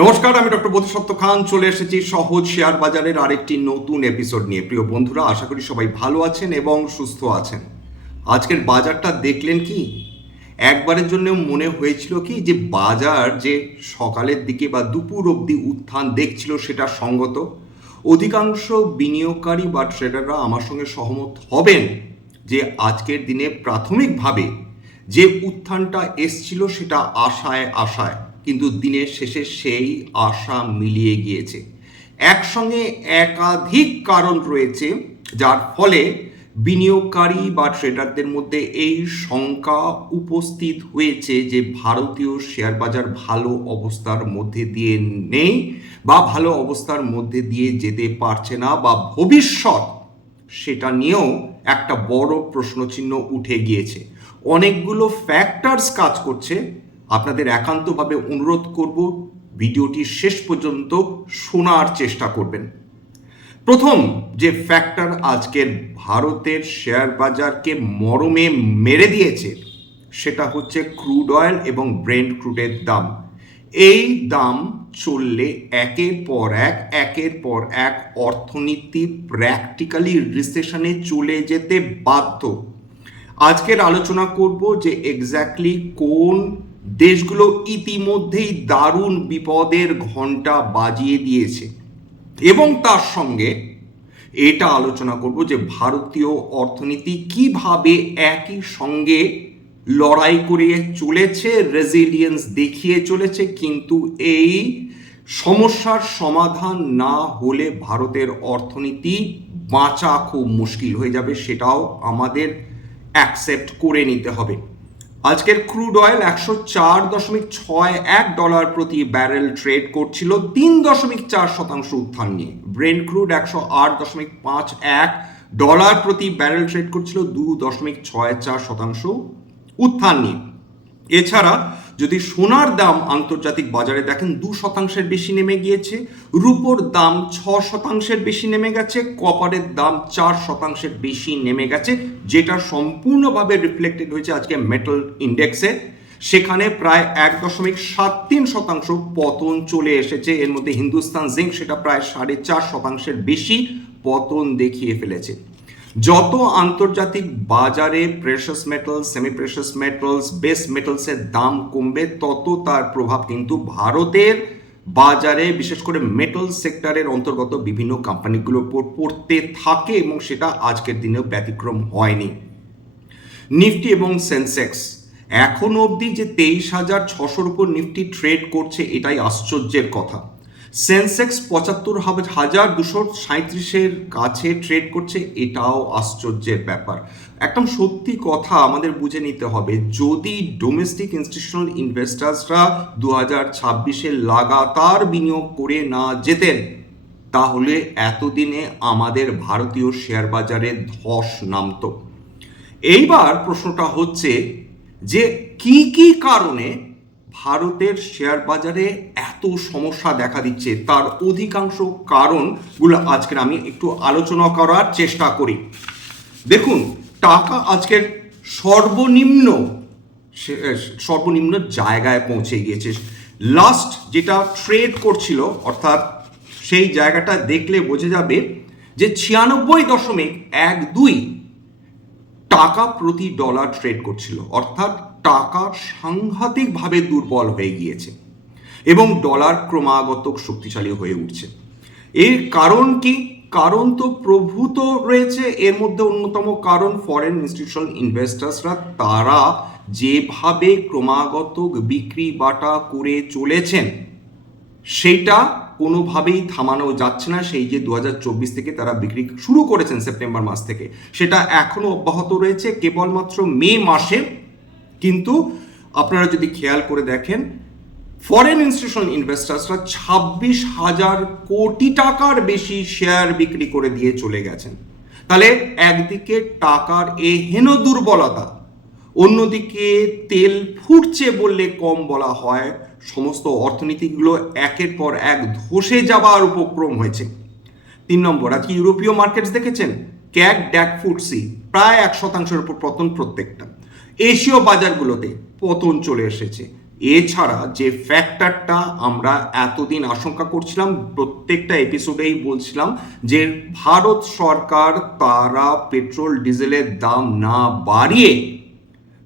নমস্কার, আমি ডক্টর বোধিসত্ত্ব খান চলে এসেছি সহজ শেয়ার বাজারের আরেকটি নতুন এপিসোড নিয়ে। প্রিয় বন্ধুরা, আশা করি সবাই ভালো আছেন এবং সুস্থ আছেন। আজকের বাজারটা দেখলেন কি? একবারের জন্য মনে হয়েছিল কি যে বাজার যে সকালের দিকে বা দুপুর অবধি উত্থান দেখছিল সেটা সঙ্গত। অধিকাংশ বিনিয়োগকারী বা ট্রেডাররা আমার সঙ্গে সহমত হবেন যে আজকের দিনে প্রাথমিকভাবে যে উত্থানটা এসছিল সেটা আশায়, কিন্তু দিনের শেষে সেই আশা মিলিয়ে গিয়েছে। একসঙ্গে একাধিক কারণ রয়েছে যার ফলে বিনিয়োগকারী বা ট্রেডারদের মধ্যে এই শঙ্কা উপস্থিত হয়েছে যে ভারতীয় শেয়ার বাজার ভালো অবস্থার মধ্যে দিয়ে নেই বা ভালো অবস্থার মধ্যে দিয়ে যেতে পারছে না, বা ভবিষ্যৎ সেটা নিয়েও একটা বড় প্রশ্নচিহ্ন উঠে গিয়েছে। অনেকগুলো ফ্যাক্টরস কাজ করছে। আপনাদের একান্তভাবে অনুরোধ করব ভিডিওটি শেষ পর্যন্ত শোনার চেষ্টা করবেন। প্রথম যে ফ্যাক্টর আজকের ভারতের শেয়ার বাজারকে মরমে মেরে দিয়েছে সেটা হচ্ছে ক্রুড অয়েল এবং ব্রেন্ট ক্রুডের দাম। এই দাম চললে একের পর এক অর্থনীতি প্র্যাকটিক্যালি রিসেশনে চলে যেতে বাধ্য। আজকের আলোচনা করব যে এক্স্যাক্টলি কোন দেশগুলো ইতিমধ্যেই দারুণ বিপদের ঘন্টা বাজিয়ে দিয়েছে, এবং তার সঙ্গে এটা আলোচনা করব যে ভারতীয় অর্থনীতি কিভাবে একই সঙ্গে লড়াই করে চলেছে, রেজিলিয়েন্স দেখিয়ে চলেছে, কিন্তু এই সমস্যার সমাধান না হলে ভারতের অর্থনীতি বাঁচা খুব মুশকিল হয়ে যাবে, সেটাও আমাদের অ্যাকসেপ্ট করে নিতে হবে। আজকের ক্রুড অয়েল $104.61 প্রতি ব্যারেল ট্রেড করছিল 3.4% উত্থান নিয়ে। ব্রেন্ট ক্রুড $108.51 প্রতি ব্যারেল ট্রেড করছিল 2.64% উত্থান নিয়ে। এছাড়া যদি সোনার দাম আন্তর্জাতিক বাজারে দেখেন 2% বেশি নেমে গিয়েছে, রুপোর দাম 6% বেশি নেমে গেছে, কপারের দাম 4% বেশি নেমে গেছে, যেটা সম্পূর্ণভাবে রিফ্লেক্টেড হয়েছে আজকে মেটাল ইন্ডেক্সে। সেখানে প্রায় 1.73% পতন চলে এসেছে। এর মধ্যে হিন্দুস্তান জিঙ্ক সেটা প্রায় 4.5% বেশি পতন দেখিয়ে ফেলেছে। যত আন্তর্জাতিক বাজারে precious metals, semi precious metals, base মেটালসের দাম কমবে, তত তার প্রভাব কিন্তু ভারতের বাজারে বিশেষ করে মেটাল সেক্টরের অন্তর্গত বিভিন্ন কোম্পানিগুলোর উপর পড়তে থাকে, এবং সেটা আজকের দিনেও ব্যতিক্রম হয়নি। নিফটি এবং সেন্সেক্স এখনো অবধি যে 23,600 উপর নিফটি ট্রেড করছে, এটাই আশ্চর্যের কথা। সেন্সেক্স 75,237 কাছে ট্রেড করছে, এটাও আশ্চর্যের ব্যাপার। একদম সত্যি কথা আমাদের বুঝে নিতে হবে, যদি ডোমেস্টিক ইনস্টিটিউশনাল ইনভেস্টার্সরা 2026-এ লাগাতার বিনিয়োগ করে না যেতেন, তাহলে এতদিনে আমাদের ভারতীয় শেয়ার বাজারে ধস নামতো। এইবার প্রশ্নটা হচ্ছে যে কি কারণে ভারতের শেয়ার বাজারে এত সমস্যা দেখা দিচ্ছে, তার অধিকাংশ কারণগুলো আজকের আমি একটু আলোচনা করার চেষ্টা করি। দেখুন, টাকা আজকের সর্বনিম্ন জায়গায় পৌঁছে গিয়েছে। লাস্ট যেটা ট্রেড করছিল, অর্থাৎ সেই জায়গাটা দেখলে বোঝা যাবে যে 96.12 টাকা প্রতি ডলার ট্রেড করছিল, অর্থাৎ টাকা সাংঘাতিকভাবে দুর্বল হয়ে গিয়েছে এবং ডলার ক্রমাগত শক্তিশালী হয়ে উঠছে। এর কারণ কি? কারণ তো প্রভূত রয়েছে। এর মধ্যে অন্যতম কারণ ফরেন ইনস্টিটিউশনাল ইনভেস্টার্সরা তারা যেভাবে ক্রমাগত বিক্রি বাটা করে চলেছেন, সেইটা কোনোভাবেই থামানো যাচ্ছে না। সেই যে 2024 থেকে তারা বিক্রি শুরু করেছেন সেপ্টেম্বর মাস থেকে, সেটা এখনো অব্যাহত রয়েছে কেবলমাত্র মে মাসে। কিন্তু আপনারা যদি খেয়াল করে দেখেন, ফরেন ইনস্টিটিউশনাল ইনভেস্টার্সরা 26,000 কোটি টাকার বেশি শেয়ার বিক্রি করে দিয়ে চলে গেছেন। তাহলে একদিকে টাকার এহেন দুর্বলতা, অন্যদিকে তেল ফুটছে বললে কম বলা হয়, সমস্ত অর্থনীতিগুলো একের পর এক ধসে যাবার উপক্রম হয়েছে। 3 নম্বর, আজকে ইউরোপীয় মার্কেটস দেখেছেন, ক্যাগ ড্যাক ফুটসি প্রায় 1%-এর উপর পতন প্রত্যেকটা। এশীয় বাজারগুলোতে পতন চলে এসেছে। এছাড়া যে ফ্যাক্টরটা আমরা এতদিন আশঙ্কা করছিলাম, প্রত্যেকটা এপিসোডেই বলছিলাম যে ভারত সরকার তারা পেট্রোল ডিজেলের দাম না বাড়িয়ে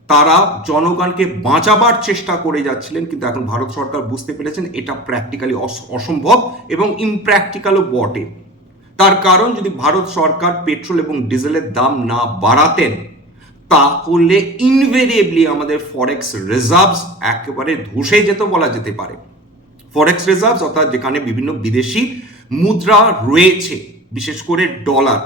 তারা জনগণকে বাঁচাবার চেষ্টা করে যাচ্ছিলেন, কিন্তু এখন ভারত সরকার বুঝতে পেরেছেন এটা প্র্যাকটিক্যালি অসম্ভব এবং ইমপ্র্যাকটিক্যালও বটে। তার কারণ যদি ভারত সরকার পেট্রোল এবং ডিজেলের দাম না বাড়াতেন তাহলে ইনভেরিয়েবলি আমাদের ফরেক্স রিজার্ভস একেবারে ধসে যেত বলা যেতে পারে। ফরেক্স রিজার্ভস অর্থাৎ যেখানে বিভিন্ন বিদেশি মুদ্রা রয়েছে, বিশেষ করে ডলার,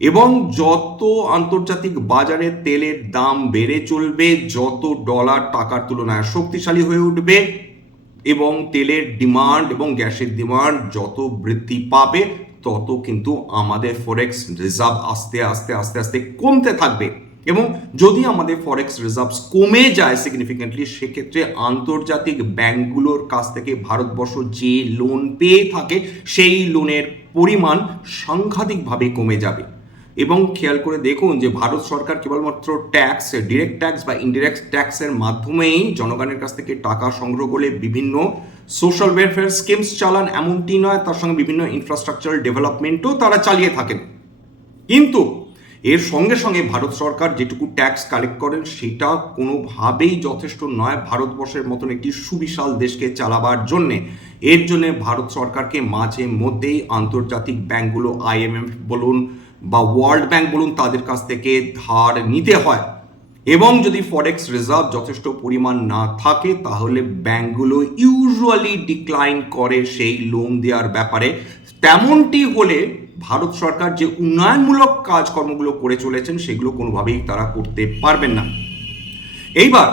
এবং যত আন্তর্জাতিক বাজারে তেলের দাম বেড়ে চলবে, যত ডলার টাকার তুলনায় শক্তিশালী হয়ে উঠবে এবং তেলের ডিমান্ড এবং গ্যাসের ডিমান্ড যত বৃদ্ধি পাবে তত কিন্তু আমাদের ফরেক্স রিজার্ভ আস্তে আস্তে আস্তে আস্তে কমতে থাকবে। এবং যদি আমাদের ফরেক্স রিজার্ভস কমে যায় সিগনিফিকেন্টলি, সেক্ষেত্রে আন্তর্জাতিক ব্যাংকগুলোর কাছ থেকে ভারতবর্ষ যে লোন পেয়ে থাকে সেই লোনের পরিমাণ সাংঘাতিকভাবে কমে যাবে। এবং খেয়াল করে দেখুন যে ভারত সরকার কেবলমাত্র ট্যাক্স, ডিরেক্ট ট্যাক্স বা ইনডিরেক্ট ট্যাক্সের মাধ্যমেই জনগণের কাছ থেকে টাকা সংগ্রহ করে বিভিন্ন সোশ্যাল ওয়েলফেয়ার স্কিমস চালান এমনটি নয়, তার সঙ্গে বিভিন্ন ইনফ্রাস্ট্রাকচারাল ডেভেলপমেন্টও তারা চালিয়ে থাকেন। কিন্তু এর সঙ্গে সঙ্গে ভারত সরকার যেটুকু ট্যাক্স কালেক্ট করেন সেটা কোনোভাবেই যথেষ্ট নয় ভারতবর্ষের মতন একটি সুবিশাল দেশকে চালাবার জন্যে। এর জন্যে ভারত সরকারকে মাঝে মধ্যেই আন্তর্জাতিক ব্যাংকগুলো, IMF বলুন বা ওয়ার্ল্ড ব্যাংক বলুন, তাদের কাছ থেকে ধার নিতে হয়। এবং যদি ফরেক্স রিজার্ভ যথেষ্ট পরিমাণ না থাকে তাহলে ব্যাংকগুলো ইউজুয়ালি ডিক্লাইন করে সেই লোন দেওয়ার ব্যাপারে। তেমনটি হলে ভারত সরকার যে উন্নয়নমূলক কাজকর্মগুলো করে চলেছেন সেগুলো কোনোভাবেই তারা করতে পারবেন না। এইবার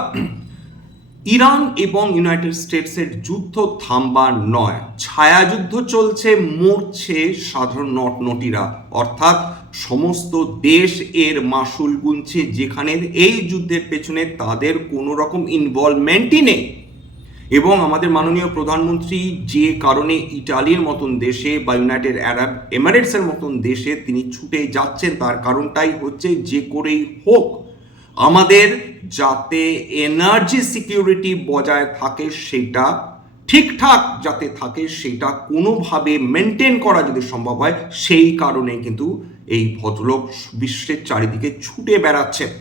ইরান এবং ইউনাইটেড স্টেটসের যুদ্ধ থামবার নয়, ছায়াযুদ্ধ চলছে, মরছে সাধারণ নটনটিরা, অর্থাৎ সমস্ত দেশ এর মাসুল গুনছে, যেখানে এই যুদ্ধের পেছনে তাদের কোনো রকম ইনভলভমেন্টই নেই। এবং আমাদের মাননীয় প্রধানমন্ত্রী যে কারণে ইটালির মতন দেশে বা ইউনাইটেড আরব এমিরেটসের মতন দেশে তিনি ছুটে যাচ্ছেন, তার কারণটাই হচ্ছে যে করেই হোক আমাদের যাতে এনার্জি সিকিউরিটি বজায় থাকে, সেটা ঠিকঠাক যাতে থাকে, সেটা কোনোভাবে মেনটেন করা যদি সম্ভব হয়, সেই কারণে কিন্তু এই ভদ্রলোক বিশ্বের চারিদিকে ছুটে বেড়াচ্ছেন।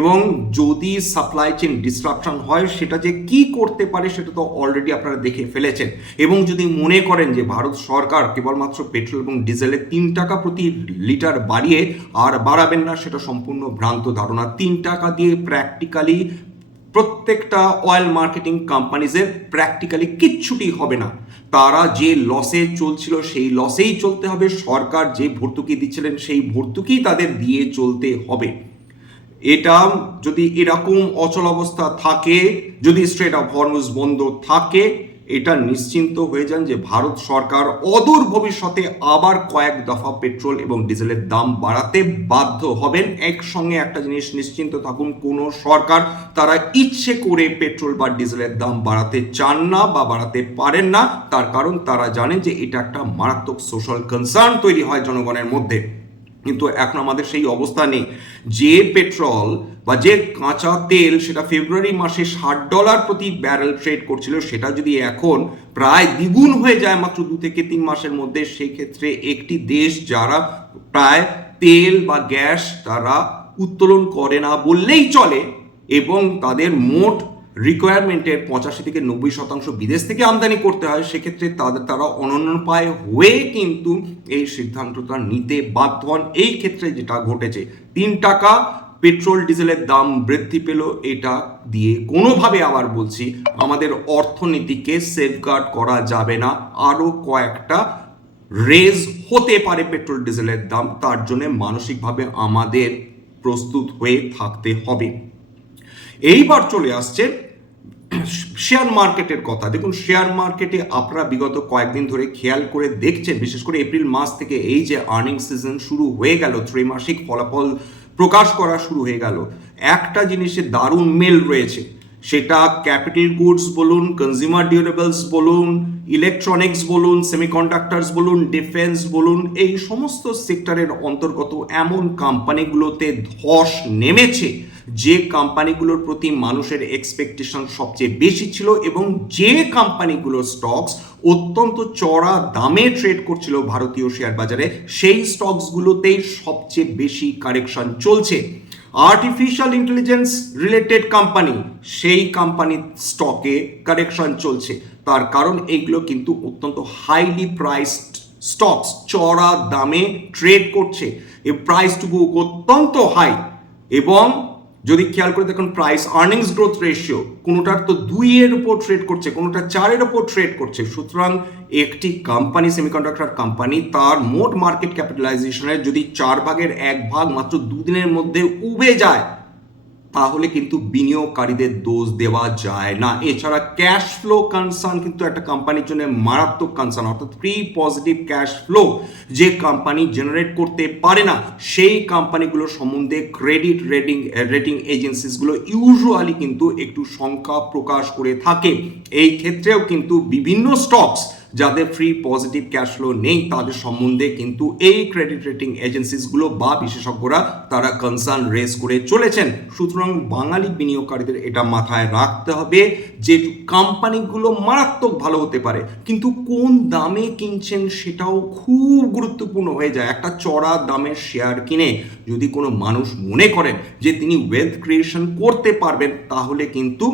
এবং যদি সাপ্লাই চেইন ডিসরাপশন হয় সেটা যে কি করতে পারে সেটা তো অলরেডি আপনারা দেখে ফেলেছেন। এবং যদি মনে করেন যে ভারত সরকার কেবলমাত্র পেট্রোল এবং ডিজেলের 3 টাকা প্রতি লিটার বাড়িয়ে আর বাড়াবেন না, সেটা সম্পূর্ণ ভ্রান্ত ধারণা। 3 টাকা দিয়ে প্র্যাকটিক্যালি প্রত্যেকটা অয়েল মার্কেটিং কোম্পানিজের প্র্যাকটিক্যালি কিচ্ছুটি হবে না। তারা যে লসে চলছিল সেই লসেই চলতে হবে, সরকার যে ভর্তুকি দিচ্ছিলেন সেই ভর্তুকি তাদের দিয়ে চলতে হবে। এটা যদি এরকম অচল অবস্থা থাকে, যদি স্ট্রেট অফ হরমুজ বন্ধ থাকে, এটা নিশ্চিন্ত হয়ে যান যে ভারত সরকার অদূর ভবিষ্যতে আবার কয়েক দফা পেট্রোল এবং ডিজেলের দাম বাড়াতে বাধ্য হবেন। একসঙ্গে একটা জিনিস নিশ্চিন্ত থাকুন, কোনো সরকার তারা ইচ্ছে করে পেট্রোল বা ডিজেলের দাম বাড়াতে চান না বা বাড়াতে পারেন না। তার কারণ তারা জানেন যে এটা একটা মারাত্মক সোশ্যাল কনসার্ন তৈরি হয় জনগণের মধ্যে। কিন্তু এখন আমাদের সেই অবস্থা নেই। যে পেট্রোল বা যে কাঁচা তেল সেটা ফেব্রুয়ারি মাসে $60 প্রতি ব্যারেল ট্রেড করছিল, সেটা যদি এখন প্রায় দ্বিগুণ হয়ে যায় মাত্র 2 থেকে 3 মাসের মধ্যে, সেই ক্ষেত্রে একটি দেশ যারা প্রায় তেল বা গ্যাস তারা উত্তোলন করে না বললেই চলে এবং তাদের মোট রিকোয়ারমেন্টের 85 থেকে 90% বিদেশ থেকে আমদানি করতে হয়, সেক্ষেত্রে তারা অনন্যোপায় হয়ে কিন্তু এই সিদ্ধান্তটা নিতে বাধ্য হন। এই ক্ষেত্রে যেটা ঘটেছে, 3 টাকা পেট্রোল ডিজেলের দাম বৃদ্ধি পেল, এটা দিয়ে কোনোভাবে, আবার বলছি, আমাদের অর্থনীতিকে সেফগার্ড করা যাবে না। আরও কয়েকটা রেজ হতে পারে পেট্রোল ডিজেলের দাম, তার জন্য মানসিকভাবে আমাদের প্রস্তুত হয়ে থাকতে হবে। এইবার চলে আসছে শেয়ার মার্কেটের কথা। দেখুন, শেয়ার মার্কেটে আপনারা বিগত কয়েকদিন ধরে খেয়াল করে দেখছেন, বিশেষ করে এপ্রিল মাস থেকে এই যে আর্নিং সিজন শুরু হয়ে গেল, ত্রৈমাসিক ফলাফল প্রকাশ করা শুরু হয়ে গেল, একটা জিনিসের দারুণ মেল রয়েছে। সেটা ক্যাপিটাল গুডস বলুন, কনজিউমার ডিউরেবলস বলুন, ইলেকট্রনিক্স বলুন, সেমিকন্ডাক্টরস বলুন, ডিফেন্স বলুন, এই সমস্ত সেক্টরের অন্তর্গত এমন কোম্পানিগুলোতে ধস নেমেছে যে কোম্পানিগুলোর প্রতি মানুষের এক্সপেকটেশন সবচেয়ে বেশি ছিল এবং যে কোম্পানিগুলোর স্টকস অত্যন্ত চড়া দামে ট্রেড করছিল ভারতীয় শেয়ার বাজারে, সেই স্টকসগুলোতেই সবচেয়ে বেশি কারেকশন চলছে। আর্টিফিশিয়াল ইন্টেলিজেন্স রিলেটেড কোম্পানি, সেই কোম্পানির স্টকে কারেকশন চলছে। তার কারণ এইগুলো কিন্তু অত্যন্ত হাইলি প্রাইসড স্টকস, চড়া দামে ট্রেড করছে, এই প্রাইস টু বুক অত্যন্ত হাই। এবং যদি খেয়াল করে দেখুন প্রাইস আর্নিংস গ্রোথ রেশিও, কোনোটার তো 2-এর উপর ট্রেড করছে, কোনোটা 4-এর উপর ট্রেড করছে। সুতরাং একটি কোম্পানি, সেমিকন্ডাক্টর কোম্পানি, তার মোট মার্কেট ক্যাপিটালাইজেশনের যদি 4/1 মাত্র 2 দিনের মধ্যে উবে যায়, তাহলে কিন্তু বিনিয়োগকারীদের দোষ দেওয়া যায় না। এছাড়া ক্যাশ ফ্লো কনসার্ন কিন্তু একটা কোম্পানির জন্য মারাত্মক কনসার্ন, অর্থাৎ প্রি পজিটিভ ক্যাশ ফ্লো যে কোম্পানি জেনারেট করতে পারে না, সেই কোম্পানিগুলো সম্বন্ধে ক্রেডিট রেটিং এজেন্সিসগুলো ইউজুয়ালি কিন্তু একটু শঙ্কা প্রকাশ করে থাকে। এই ক্ষেত্রেও কিন্তু বিভিন্ন স্টকস যাদের ফ্রি পজিটিভ ক্যাশ ফ্লো নেই, তাদের সম্বন্ধে কিন্তু এই ক্রেডিট রেটিং এজেন্সিসগুলো বা বিশেষজ্ঞরা তারা কনসার্ন রেজ করে চলেছেন। সুতরাং বাঙালি বিনিয়োগকারীদের এটা মাথায় রাখতে হবে যে কোম্পানিগুলো মারাত্মক ভালো হতে পারে, কিন্তু কোন দামে কিনছেন সেটাও খুব গুরুত্বপূর্ণ হয়ে যায়। একটা চড়া দামের শেয়ার কিনে যদি কোনো মানুষ মনে করেন যে তিনি ওয়েলথ ক্রিয়েশন করতে পারবেন, তাহলে কিন্তু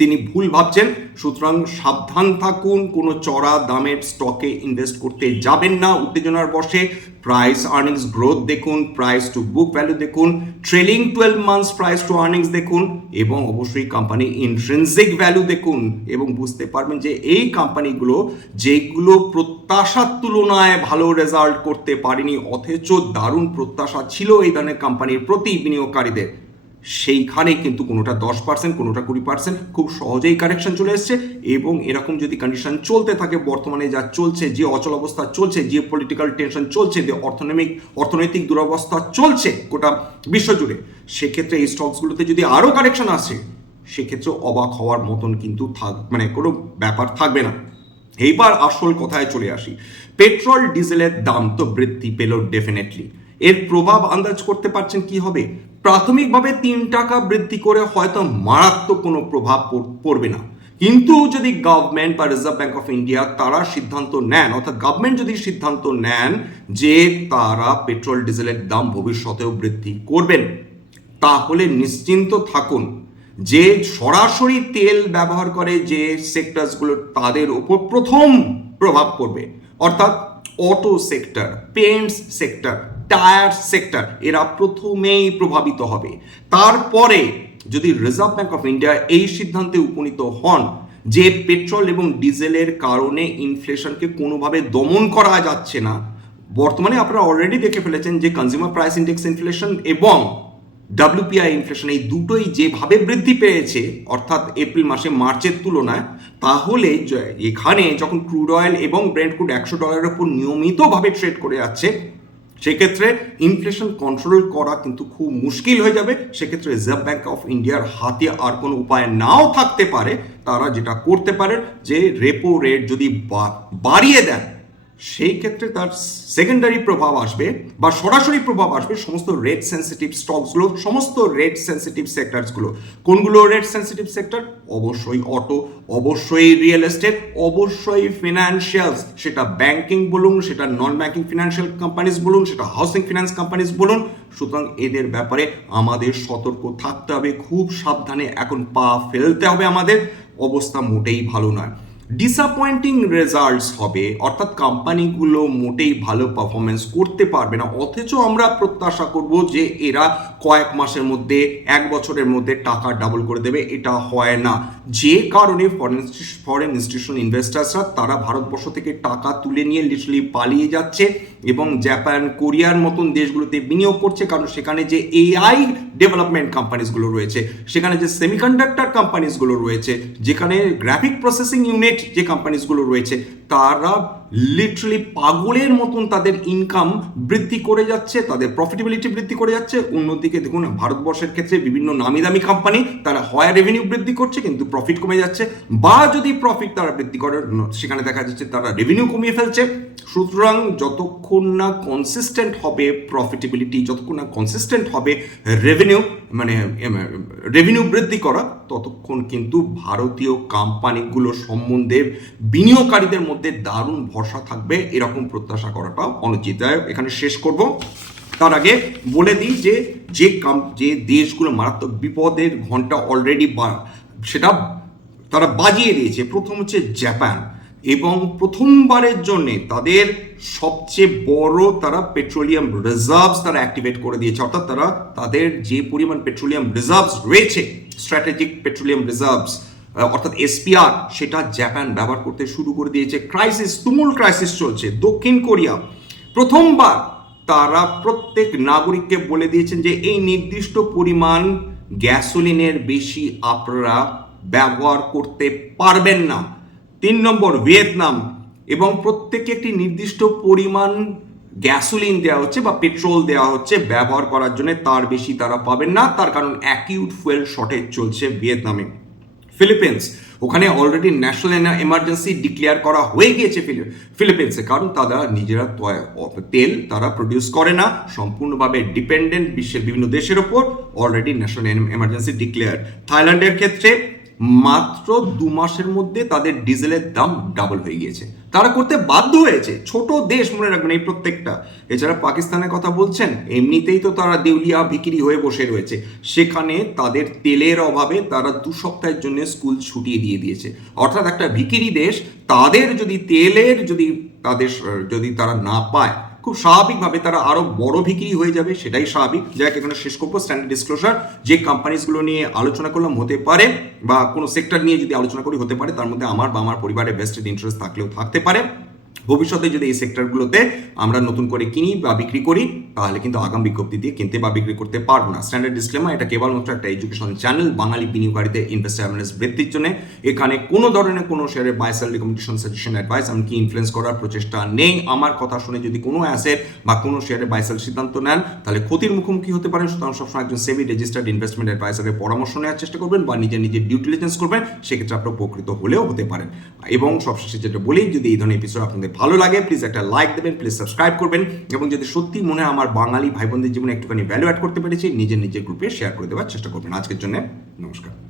তিনি ভুল ভাবছেন। সুতরাং সাবধান থাকুন, কোনো চড়া দামের স্টকে ইনভেস্ট করতে যাবেন না উত্তেজনার বশে। প্রাইস আর্নিংস গ্রোথ দেখুন, প্রাইস টু বুক ভ্যালু দেখুন, trailing 12 months price two earnings দেখুন, এবং অবশ্যই কোম্পানি ইন্ট্রিনসিক ভ্যালু দেখুন, এবং বুঝতে পারবেন যে এই কোম্পানিগুলো যেগুলো প্রত্যাশার তুলনায় ভালো রেজাল্ট করতে পারেনি, অথচ দারুণ প্রত্যাশা ছিল এই ধরনের কোম্পানির প্রতি বিনিয়োগকারীদের, সেইখানে কিন্তু কোনোটা 10%, কোনোটা 20% খুব সহজেই কারেকশন চলে এসছে। এবং এরকম যদি কন্ডিশন চলতে থাকে, বর্তমানে যা চলছে, যে অচল অবস্থা চলছে, যে পলিটিক্যাল টেনশন চলছে, যে অর্থনৈতিক দুরবস্থা চলছে গোটা বিশ্বজুড়ে, সেক্ষেত্রে এই স্টকসগুলোতে যদি আরও কারেকশন আসে, সেক্ষেত্রে অবাক হওয়ার মতন কিন্তু কোনো ব্যাপার থাকবে না। এইবার আসল কথায় চলে আসি। পেট্রোল ডিজেলের দাম তো বৃদ্ধি পেল ডেফিনেটলি, এর প্রভাব আন্দাজ করতে পারছেন কি হবে? প্রাথমিকভাবে 3 টাকা বৃদ্ধি করে হয়তো মারাত্মক কোনো প্রভাব পড়বে না, কিন্তু যদি গভর্নমেন্ট বা রিজার্ভ ব্যাংক অফ ইন্ডিয়া তারা সিদ্ধান্ত নেন, অর্থাৎ গভর্নমেন্ট যদি সিদ্ধান্ত নেন যে তারা পেট্রোল ডিজেলের দাম ভবিষ্যতেও বৃদ্ধি করবেন, তাহলে নিশ্চিন্ত থাকুন যে সরাসরি তেল ব্যবহার করে যে সেক্টরসগুলো, তাদের উপর প্রথম প্রভাব পড়বে, অর্থাৎ auto sector, paints sector, tyre sector, এরা প্রথমেই প্রভাবিত হবে। তারপরে যদি রিজার্ভ ব্যাংক অফ ইন্ডিয়া এই সিদ্ধান্তে উপনীত হন যে পেট্রোল এবং ডিজেলের কারণে ইনফ্লেশনকে কোনোভাবে দমন করা যাচ্ছে না, বর্তমানে আপনারা অলরেডি দেখে ফেলেছেন যে কনজিউমার প্রাইস ইন্ডেক্স ইনফ্লেশন এবং WPI ইনফ্লেশন এই দুটোই যেভাবে বৃদ্ধি পেয়েছে, অর্থাৎ এপ্রিল মাসে মার্চের তুলনায়, তাহলে এখানে যখন ক্রুড অয়েল এবং ব্রেন্ট ক্রুড $100 উপর নিয়মিতভাবে ট্রেড করে যাচ্ছে, সেক্ষেত্রে ইনফ্লেশন কন্ট্রোল করা কিন্তু খুব মুশকিল হয়ে যাবে। সেক্ষেত্রে রিজার্ভ ব্যাংক অফ ইন্ডিয়ার হাতে আর কোনো উপায় নাও থাকতে পারে, তারা যেটা করতে পারে যে রেপো রেট যদি বাড়িয়ে দেন, সেই ক্ষেত্রে তার সেকেন্ডারি প্রভাব আসবে বা সরাসরি প্রভাব আসবে সমস্ত রেট সেন্সিটিভ স্টকসগুলো, সমস্ত রেট সেন্সিটিভ সেক্টরসগুলো। কোনগুলো রেট সেন্সিটিভ সেক্টর? অবশ্যই অটো, অবশ্যই রিয়েল এস্টেট, অবশ্যই ফিনান্সিয়ালস, সেটা ব্যাংকিং বলুন, সেটা নন ব্যাংকিং ফিনান্সিয়াল কোম্পানিজ বলুন, সেটা হাউসিং ফিনান্স কোম্পানিজ বলুন। সুতরাং এদের ব্যাপারে আমাদের সতর্ক থাকতে হবে, খুব সাবধানে এখন পা ফেলতে হবে, আমাদের অবস্থা মোটেই ভালো নয়। ডিসঅ্যাপয়েন্টিং রেজাল্টস হবে, অর্থাৎ কোম্পানিগুলো মোটেই ভালো পারফরমেন্স করতে পারবে না, অথচ আমরা প্রত্যাশা করব যে এরা কয়েক মাসের মধ্যে, 1 বছরের মধ্যে টাকা ডাবল করে দেবে। এটা হয় না, যে কারণে ফরেন ইনস্টিটিউশনাল ইনভেস্টার্সরা তারা ভারতবর্ষ থেকে টাকা তুলে নিয়ে লিটারালি পালিয়ে যাচ্ছে এবং জাপান, কোরিয়ার মতন দেশগুলোতে বিনিয়োগ করছে, কারণ সেখানে যে AI ডেভেলপমেন্ট কোম্পানিজগুলো রয়েছে, সেখানে যে সেমিকন্ডাক্টর কোম্পানিজগুলো রয়েছে, যেখানে গ্রাফিক প্রসেসিং ইউনিট যে কোম্পানিজগুলো রয়েছে, তারা লিটারালি পাগলের মতন তাদের ইনকাম বৃদ্ধি করে যাচ্ছে, তাদের প্রফিটেবিলিটি বৃদ্ধি করে যাচ্ছে। অন্যদিকে দেখুন ভারতবর্ষের ক্ষেত্রে বিভিন্ন নামি দামি কোম্পানি তারা হয় রেভিনিউ বৃদ্ধি করছে কিন্তু প্রফিট কমে যাচ্ছে, বা যদি প্রফিট তারা বৃদ্ধি করে সেখানে দেখা যাচ্ছে তারা রেভিনিউ কমিয়ে ফেলছে। সুতরাং যতক্ষণ না কনসিস্টেন্ট হবে প্রফিটেবিলিটি, যতক্ষণ না কনসিস্টেন্ট হবে রেভিনিউ বৃদ্ধি করা, ততক্ষণ কিন্তু ভারতীয় কোম্পানিগুলো সম্বন্ধে বিনিয়োগকারীদের মধ্যে দারুণ ভরসা থাকবে, এরকম প্রত্যাশা করাটা অনুচিত। এখানে শেষ করব। তার আগে বলে দিই যে যে দেশগুলো মারাত্মক বিপদের ঘন্টা অলরেডি সেটা তারা বাজিয়ে দিয়েছে। প্রথম হচ্ছে জাপান, এবং প্রথমবারের জন্য তাদের সবচেয়ে বড় তারা পেট্রোলিয়াম রিজার্ভস তারা অ্যাক্টিভেট করে দিয়েছে, অর্থাৎ তাদের যে পরিমাণ পেট্রোলিয়াম রিজার্ভস রয়েছে, স্ট্র্যাটেজিক পেট্রোলিয়াম রিজার্ভস অর্থাৎ এসপিআর, সেটা জাপান ব্যবহার করতে শুরু করে দিয়েছে। তুমুল ক্রাইসিস চলছে। দক্ষিণ কোরিয়া প্রথমবার তারা প্রত্যেক নাগরিককে বলে দিয়েছেন যে এই নির্দিষ্ট পরিমাণ গ্যাসোলিনের বেশি আপনারা ব্যবহার করতে পারবেন না। 3 নম্বর ভিয়েতনাম, এবং প্রত্যেকে একটি নির্দিষ্ট পরিমাণ গ্যাসোলিন দেওয়া হচ্ছে বা পেট্রোল দেওয়া হচ্ছে ব্যবহার করার জন্য, তার বেশি তারা পাবেন না, তার কারণ অ্যাকিউট ফুয়েল শর্টেজ চলছে ভিয়েতনামে। ফিলিপিন্স, ওখানে অলরেডি ন্যাশনাল এমার্জেন্সি ডিক্লেয়ার করা হয়ে গিয়েছে ফিলিপিন্সে, কারণ তারা নিজেরা তেল তারা প্রডিউস করে না, সম্পূর্ণভাবে ডিপেন্ডেন্ট বিশ্বের বিভিন্ন দেশের ওপর। Already national emergency declare. থাইল্যান্ডের ক্ষেত্রে মাত্র 2 মাসের মধ্যে তাদের ডিজেলের দাম ডাবল হয়ে গিয়েছে, তারা করতে বাধ্য হয়েছে। ছোট দেশ, মনে রাখবেন এই প্রত্যেকটা। এছাড়া পাকিস্তানের কথা বলছেন, এমনিতেই তো তারা দেউলিয়া ভিকিরি হয়ে বসে রয়েছে, সেখানে তাদের তেলের অভাবে তারা 2 সপ্তাহের জন্য স্কুল ছুটিয়ে দিয়ে দিয়েছে। অর্থাৎ একটা ভিকিরি দেশ, তাদের যদি তেলের যদি তারা না পায়, খুব স্বাভাবিকভাবে তারা আরো বড় ভিকিরি হয়ে যাবে, সেটাই স্বাভাবিক। যাক, এখানে শেষ করবো। স্ট্যান্ডার্ড ডিসক্লোজার, যে কোম্পানিজগুলো নিয়ে আলোচনা করলাম হতে পারে, বা কোনো সেক্টর নিয়ে যদি আলোচনা করি হতে পারে, তার মধ্যে আমার বা আমার পরিবারের ভেস্টেড ইন্টারেস্ট থাকলেও থাকতে পারে। ভবিষ্যতে যদি এই সেক্টরগুলোতে আমরা নতুন করে কিনি বা বিক্রি করি, তাহলে কিন্তু আগাম বিজ্ঞপ্তি দিয়ে কিনতে বা বিক্রি করতে পারবো না। স্ট্যান্ডার্ড ডিসক্লেমার, এটা কেবলমাত্র একটা এডুকেশন চ্যানেল, বাঙালি বিনিয়োগকারীদের ইনভেস্ট অ্যাওয়ারনেস বৃদ্ধির জন্য। এখানে কোনো ধরনের কোনো শেয়ারের buy sell recommendation, suggestion, advice এমনকি ইনফ্লুয়েন্স করার প্রচেষ্টা নেই। আমার কথা শুনে যদি কোনো অ্যাসেট বা কোনো শেয়ারের বাই সেল সিদ্ধান্ত নেন, তাহলে ক্ষতির মুখোমুখি হতে পারেন। সুতরাং সবসময় একজন সেবি রেজিস্টার্ড ইনভেস্টমেন্ট অ্যাডভাইসারের পরামর্শ নেওয়ার চেষ্টা করবেন, বা নিজের ডিউ ডিলিজেন্স করবেন, সেক্ষেত্রে আপনার উপকৃত হলেও হতে পারেন। এবং সবশেষে যেটা বলি, যদি এই ধরনের এপিসোড আপনাদের ভালো লাগে, প্লিজ একটা লাইক দেবেন, প্লিজ সাবস্ক্রাইব করবেন, এবং যদি সত্যি মনে হয় আমার বাঙালি ভাই বোনদের জীবনে একটুখানি ভ্যালু অ্যাড করতে পেরেছি, নিজের গ্রুপে শেয়ার করে দেওয়ার চেষ্টা করবেন। আজকের জন্য নমস্কার।